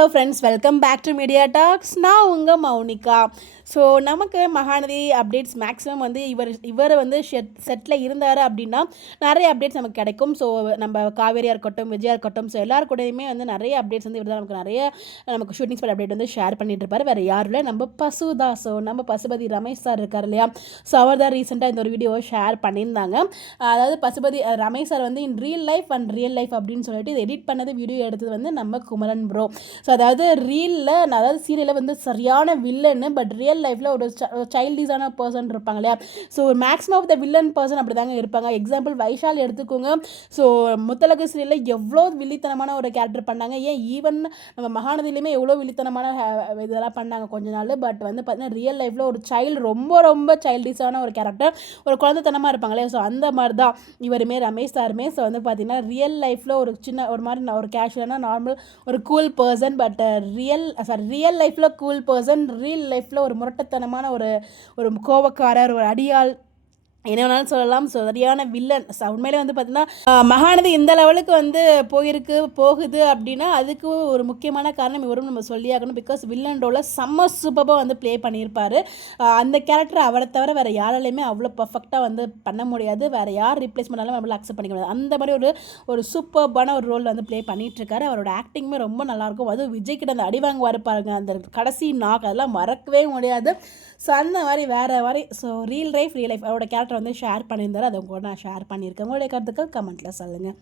Hello friends, welcome back to Media Talks. நான் உங்கள் Mounika. So நமக்கு மகாநதி அப்டேட்ஸ் மேக்ஸிமம் வந்து இவர் வந்து செட்டில் இருந்தார் அப்படின்னா நிறைய அப்டேட்ஸ் நமக்கு கிடைக்கும். ஸோ நம்ம காவேரியாக இருக்கட்டும், விஜயா இருக்கட்டும், ஸோ எல்லாரு கூடயுமே வந்து நிறைய அப்டேட்ஸ் வந்து இவர் தான் நமக்கு ஷூட்டிங் ஸ்பாட் அப்டேட் வந்து ஷேர் பண்ணிட்டு இருப்பார். வேறு யாரும் இல்லை, நம்ம பசுதா. ஸோ நம்ம பசுபதி ரமேஷ் சார் இருக்கார் இல்லையா, ஸோ அவர் தான் ரீசெண்டாக இந்த ஒரு வீடியோவை ஷேர் பண்ணியிருந்தாங்க. அதாவது பசுபதி ரமேஷ் சார் வந்து இன் real life and real life அப்படின்னு சொல்லிட்டு இது எடிட் பண்ணது வீடியோ எடுத்தது வந்து நம்ம குமரன் ப்ரோ. ஸோ அதாவது சீரியலில் வந்து சரியான வில்லன்னு, பட் ரியல் லைஃப்பில் ஒரு சைல்டிஷான பர்சன் இருப்பாங்க இல்லையா. So maximum of the villain person அப்படி தாங்க இருப்பாங்க. எக்ஸாம்பிள் வைஷால் எடுத்துக்கோங்க. ஸோ முத்தலகு சீரியலில் எவ்வளோ வில்லித்தனமான ஒரு கேரக்டர் பண்ணாங்க. ஏன் ஈவன் நம்ம மகாநதியிலையுமே எவ்வளோ வில்லித்தனமான இதெல்லாம் பண்ணாங்க கொஞ்ச நாள். பட் வந்து பார்த்தீங்கன்னா ரியல் லைஃப்பில் ஒரு ரொம்ப ரொம்ப சைல்டிஷான ஒரு கேரக்டர், ஒரு குழந்தைத்தனமாக இருப்பாங்களே. ஸோ அந்த மாதிரி தான் இவருமே ரமேஷ் சாருமே. ஸோ வந்து பார்த்தீங்கன்னா ரியல் லைஃப்பில் ஒரு சின்ன ஒரு மாதிரி ஒரு கேஷுவலான நார்மல் ஒரு கூல் பர்சன், பட் ரியல் லைஃப்பில் கூல் பர்சன், ரியல் லைஃப்பில் ஒரு முரட்டத்தனமான ஒரு கோபக்காரர், ஒரு அடியாள், என்ன வேணாலும் சொல்லலாம். ஸோ சரியான வில்லன். உண்மையிலே வந்து பார்த்தீங்கன்னா மகாநதி இந்த லெவலுக்கு வந்து போகுது அப்படின்னா அதுக்கு ஒரு முக்கியமான காரணம் இவரும் நம்ம சொல்லியாகணும். பிகாஸ் வில்லன் ரோலை செம்ம சூப்பராக வந்து ப்ளே பண்ணியிருப்பார். அந்த கேரக்டர் அவரை தவிர வேறு யாராலையுமே அவ்வளோ பர்ஃபெக்டாக வந்து பண்ண முடியாது. வேறு யார் ரீப்ளேஸ் பண்ணாலும் நம்மளால் அக்செப்ட் பண்ணிக்க முடியாது. அந்த மாதிரி ஒரு சூப்பர்பான ஒரு ரோல் வந்து ப்ளே பண்ணிகிட்ருக்காரு. அவரோட ஆக்டிங்குமே ரொம்ப நல்லாயிருக்கும். அதுவும் விஜய் கிட்ட அந்த அடி வாங்குவார் பாருங்க, அந்த கடைசி நாக்கு, அதெல்லாம் மறக்கவே முடியாது. ஸோ அந்த மாதிரி வேறு மாதிரி. ஸோ ரியல் லைஃப் அவரோட கேரக்டர் வந்து ஷேர் பண்ணியிருந்தாரு. அதை கூட நான் ஷேர் பண்ணியிருக்கேன். உங்களுடைய கருத்துக்கள் கமெண்ட்டில் சொல்லுங்கள்.